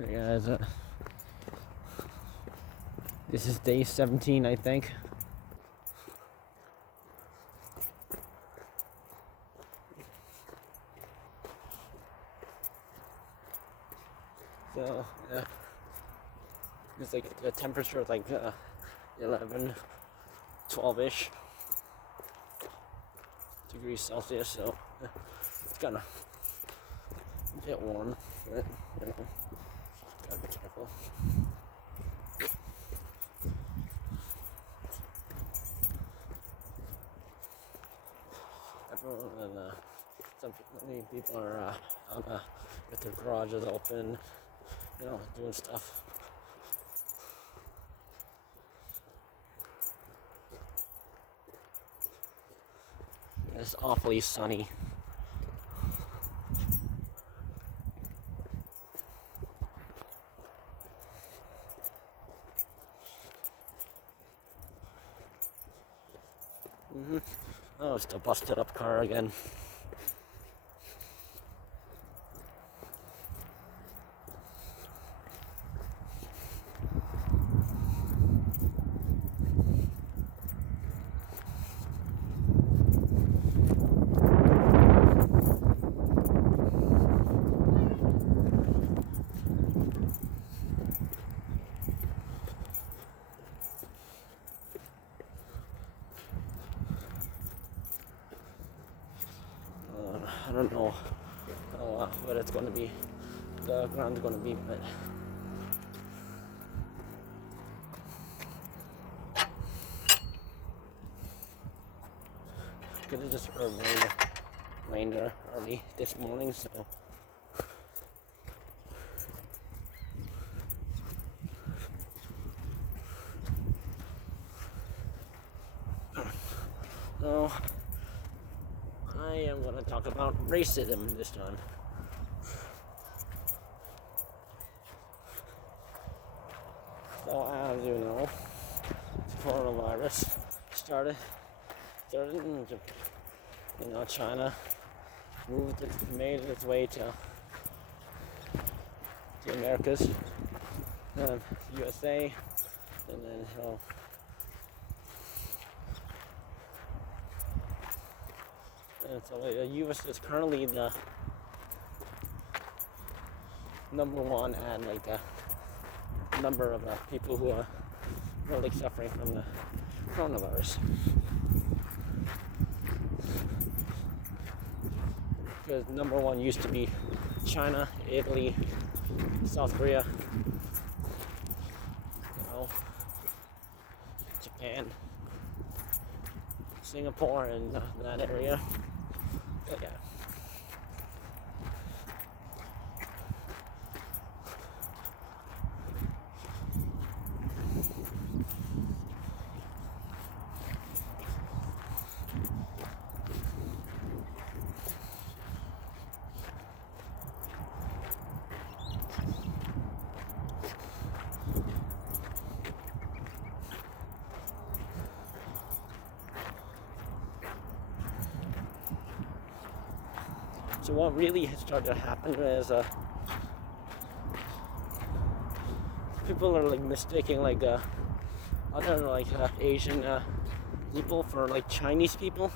Hey guys, this is day 17, I think. So, it's like the temperature is like 11, 12-ish degrees Celsius, so it's kind of a bit warm, but gotta be careful. Everyone and many people are out with their garages open, doing stuff. It's awfully sunny. Oh, it's the busted up car again. I don't know what it's going to be, the ground's going to be, but could have just rained early this morning, so no. I am going to talk about racism this time. So, as you know, coronavirus started in China, made its way to the Americas, USA, and then and so the U.S. is currently the number one and like the number of people who are really suffering from the coronavirus. Because number one used to be China, Italy, South Korea, Japan, Singapore, and that area. But yeah. So what really has started to happen is people are like mistaking like other like Asian people for like Chinese people.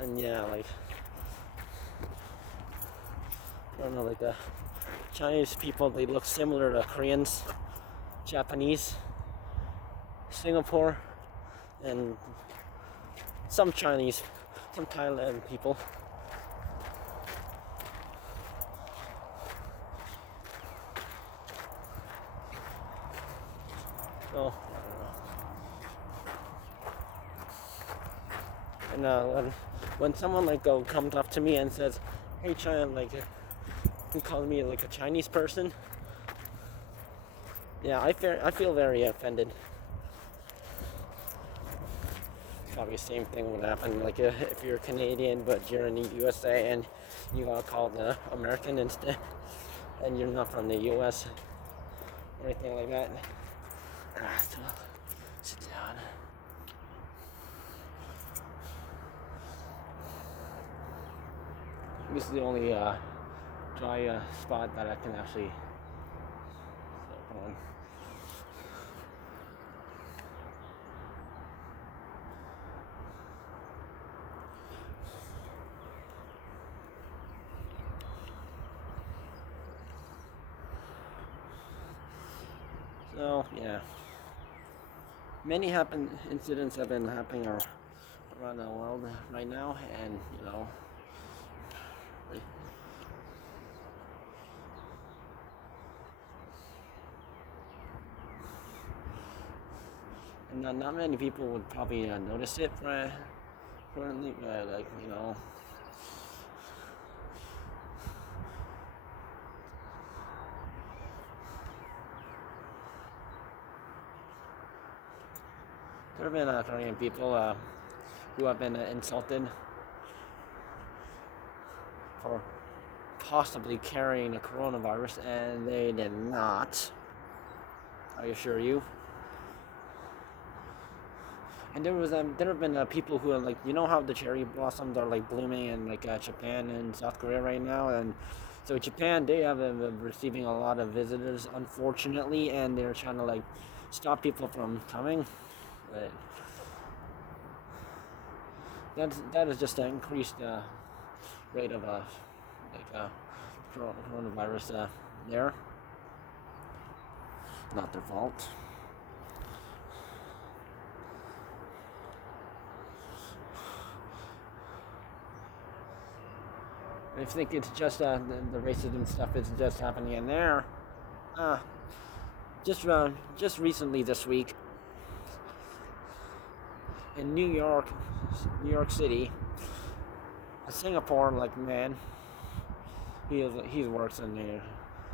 And yeah, like I don't know, like the Chinese people, they look similar to Koreans, Japanese, Singapore, and some Chinese, some Thailand people. So, I don't know. And when someone like comes up to me and says, "Hey, China," like he calls me like a Chinese person, yeah, I feel very offended. Probably the same thing would happen like if you're Canadian but you're in the USA and you got called American instead, and you're not from the US or anything like that. So, sit down. This is the only dry spot that I can actually step on. So yeah, many incidents have been happening around the world right now, and and not many people would probably notice it currently, but there have been Korean people who have been insulted for possibly carrying the coronavirus, and they did not. I assure you. And there have been people who are like, how the cherry blossoms are like blooming in like Japan and South Korea right now, and so Japan, they have been receiving a lot of visitors, unfortunately, and they're trying to like stop people from coming. But that is just an increased rate of coronavirus there. Not their fault. I think it's just the racism stuff is just happening in there. Just recently this week in New York City, a Singapore like man. He works in there.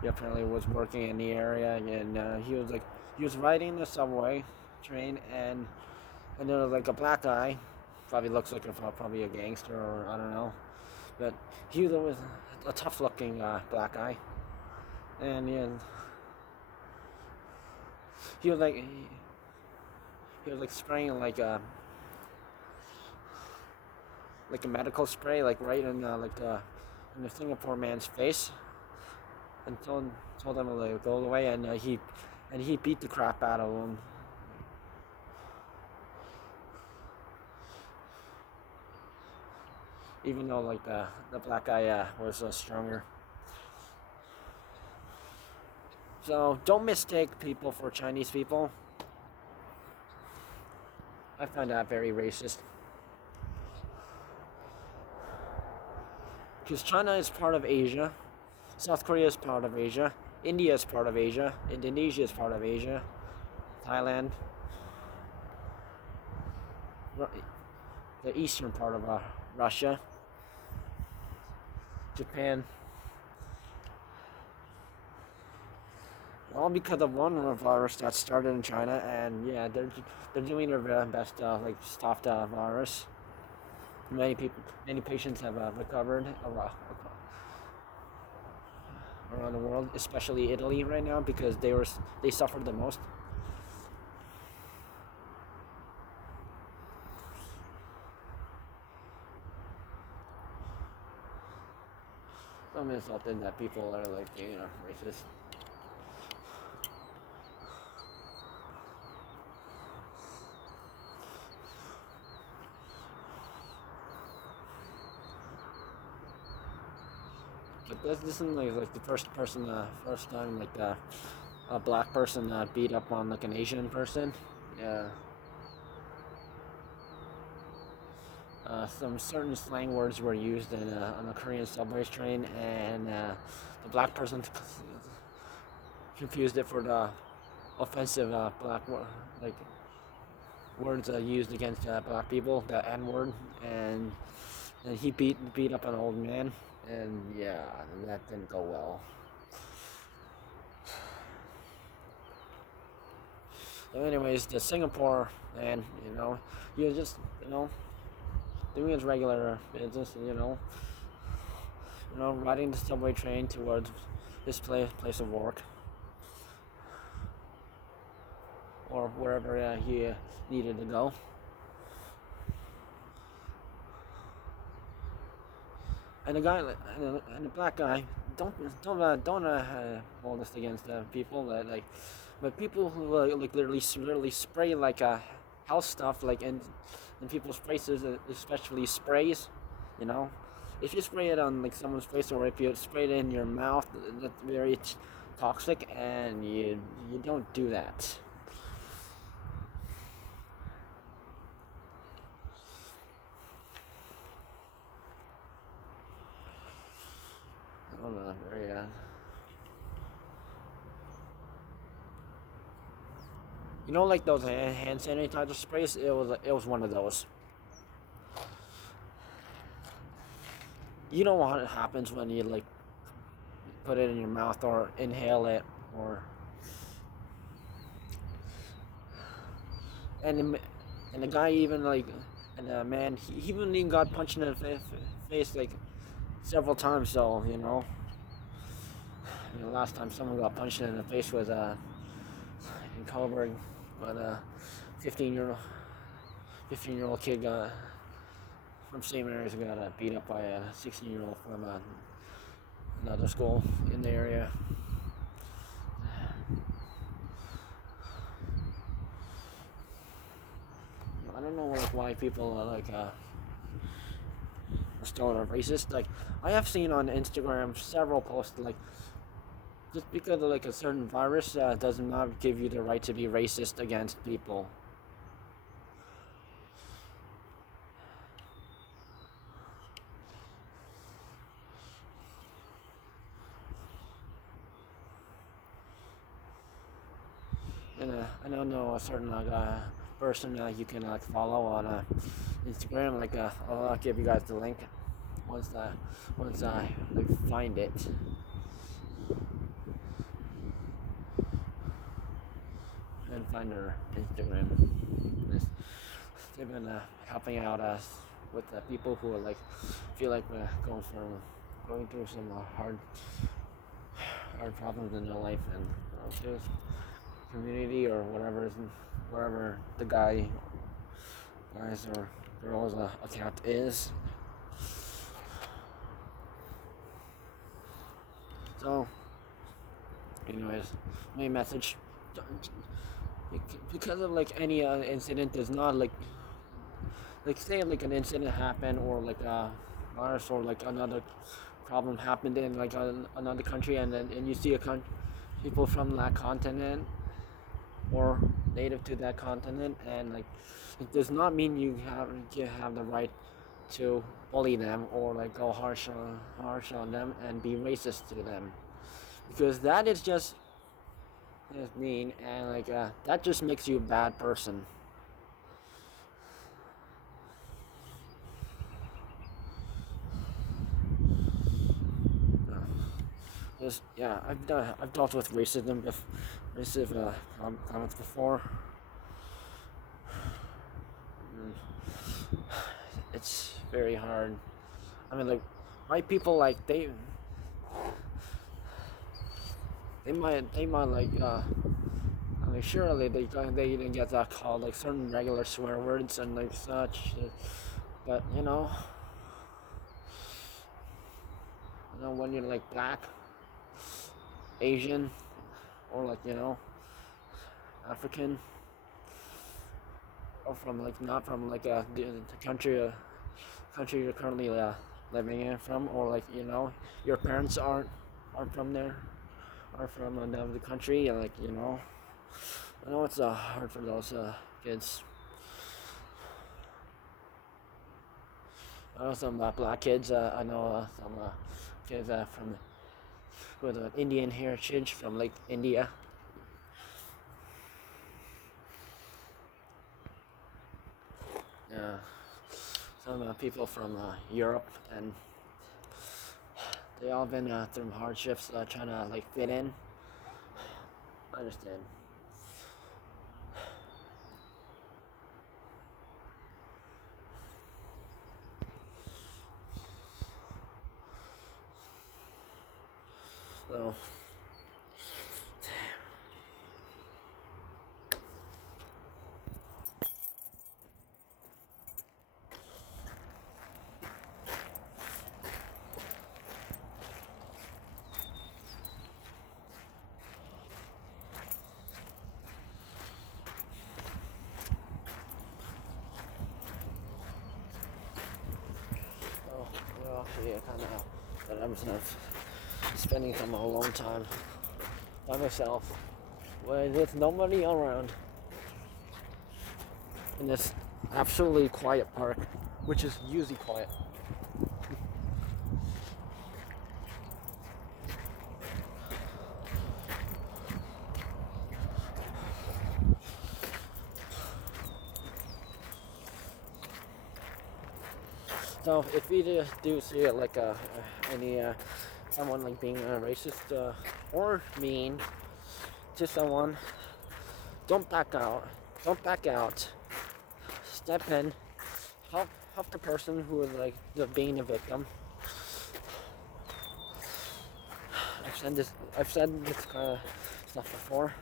He apparently was working in the area, and he was riding the subway train, and there was like a black guy, probably looks like probably a gangster or I don't know, but he was a tough looking black guy, and he was like spraying like a medical spray like right in in the Singapore man's face, and told him to like, go away, and he beat the crap out of him. Even though like the black guy was stronger. So don't mistake people for Chinese people. I find that very racist. Because China is part of Asia, South Korea is part of Asia, India is part of Asia, Indonesia is part of Asia, Thailand, the eastern part of Russia, Japan. All because of one virus that started in China, and yeah, they're doing their best to like stop the virus. Many patients have recovered around the world, especially Italy right now, because they suffered the most. I'm insulted that people are like racist. But this isn't like the first time like a black person beat up on like an Asian person. Yeah. Some certain slang words were used on a Korean subway train, and the black person confused it for the offensive black like words used against black people, the N word, and he beat up an old man, and yeah, that didn't go well. So anyways, the Singapore man, he was just doing his regular business, riding the subway train towards his place of work, or wherever he needed to go. and a guy and a black guy don't hold this against people that like, but people who like literally spray like health stuff like in people's faces, especially sprays, you know. If you spray it on like someone's face or if you spray it in your mouth, that's very toxic, and you don't do that. I don't know, very you know, like those hand sanitizer sprays. It was one of those. You know what happens when you like put it in your mouth or inhale it, or and the, and the guy even like, and the man, he even got punched in the face like several times. So the last time someone got punched in the face was in Coburg, but 15-year-old 15-year-old kid got from St. Mary's got beat up by a 16-year-old from another school in the area. I don't know like why people are like still racist. Like I have seen on Instagram several posts like just because of like a certain virus does not give you the right to be racist against people. And I don't know a certain like person you can like follow on Instagram. Like I'll give you guys the link once I like find it. And find her Instagram. They've been helping out us with people who are like feel like we're going through some hard problems in their life, and there's community or whatever the guys or girls account is. So, anyways, my message, because of like any incident does not like say like an incident happened or like a virus or like another problem happened in like another country, and you see people from that continent or native to that continent, and like it does not mean you have the right to bully them or like go harsh on them and be racist to them, because that is just mean, and like that just makes you a bad person. Yeah, I've dealt with racist comments before. It's very hard. I mean, like white people, like they might like I mean, surely they even get that called like certain regular swear words and like such, but when you're like black, Asian, or like African, or from like not from like the country you're currently living in from, or like your parents aren't from there, are from another country, and like I know it's hard for those kids. I know some black kids. I know some kids from with Indian heritage from like India. Some people from Europe, and they all been through hardships trying to like fit in. I understand. So now that I'm spending some alone time by myself with nobody around in this absolutely quiet park, which is usually quiet. So if we do see like any someone like being racist or mean to someone, don't back out. Don't back out. Step in. Help the person who is like being a victim. I've said this kind of stuff before.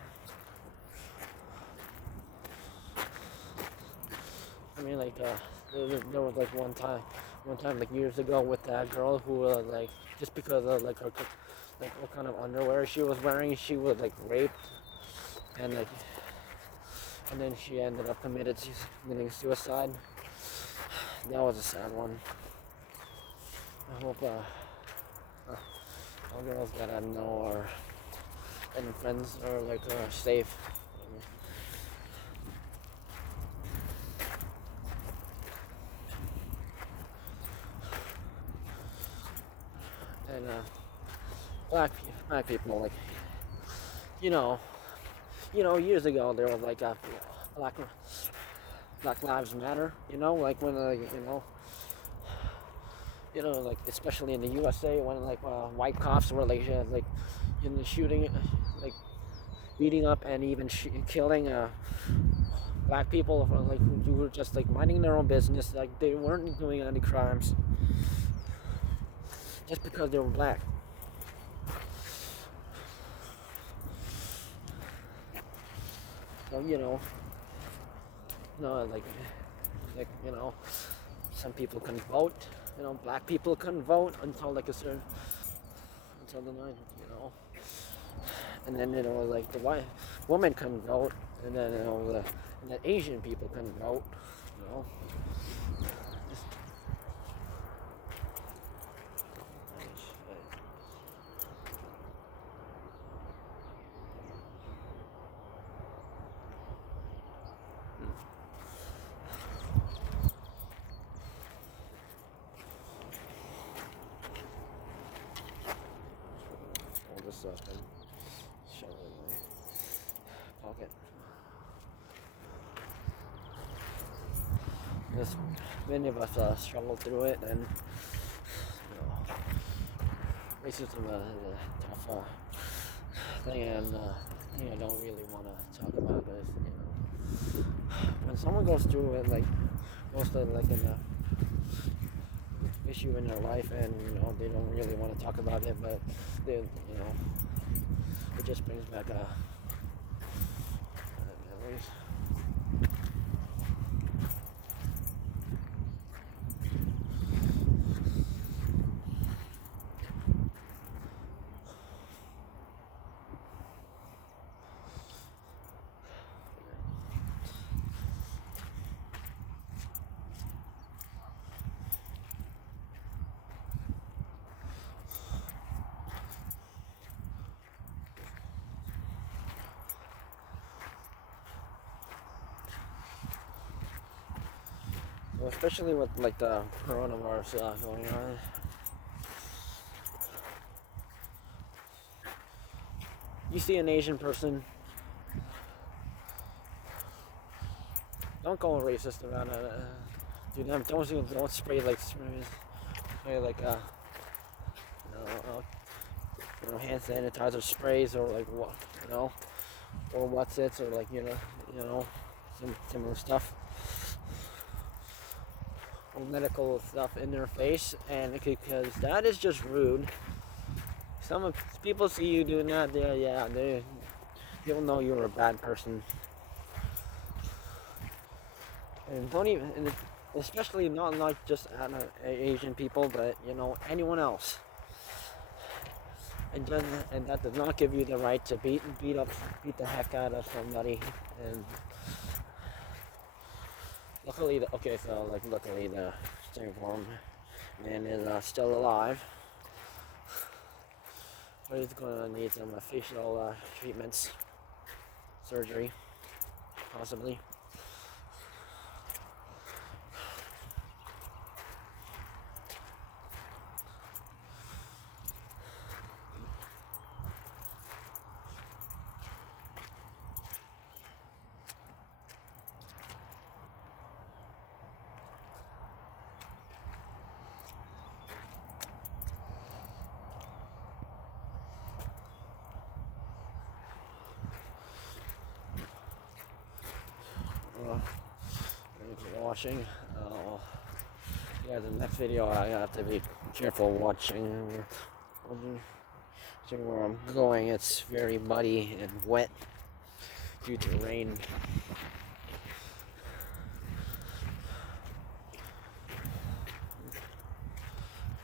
I mean, like there was like one time like years ago with that girl who like just because of like her like what kind of underwear she was wearing, she was like raped, and then she ended up committing suicide. That was a sad one. I hope all girls that I know are and friends are like safe. And black people, like you know years ago there was like Black Lives Matter, like when like especially in the USA when like white cops were like shooting, like beating up and even killing black people like who were just like minding their own business, like they weren't doing any crimes just because they were black. So like some people couldn't vote. Black people couldn't vote until like until the night. And then like the white women couldn't vote, and then and then Asian people couldn't vote. Just, hold this up and shove it in my pocket. Because many of us struggle through it, and racism is a tough thing, and I don't really want to talk about this. When someone goes through it, like goes to like an issue in their life, and they don't really want to talk about it, but they, it just brings back memories. Well, especially with like the coronavirus going on. You see an Asian person, don't go racist around it. Don't spray like hand sanitizer sprays or like what or what's it or like some similar stuff. Medical stuff in their face, and because that is just rude. Some people see you doing that, they'll know you're a bad person, and don't even, and especially not like just Asian people, but anyone else. And that does not give you the right to beat the heck out of somebody. And luckily the stay warm and is still alive, but he's gonna need some facial treatments, surgery, possibly. Watching. Yeah, the next video I have to be careful watching where I'm going. It's very muddy and wet due to rain.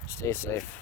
Stay safe.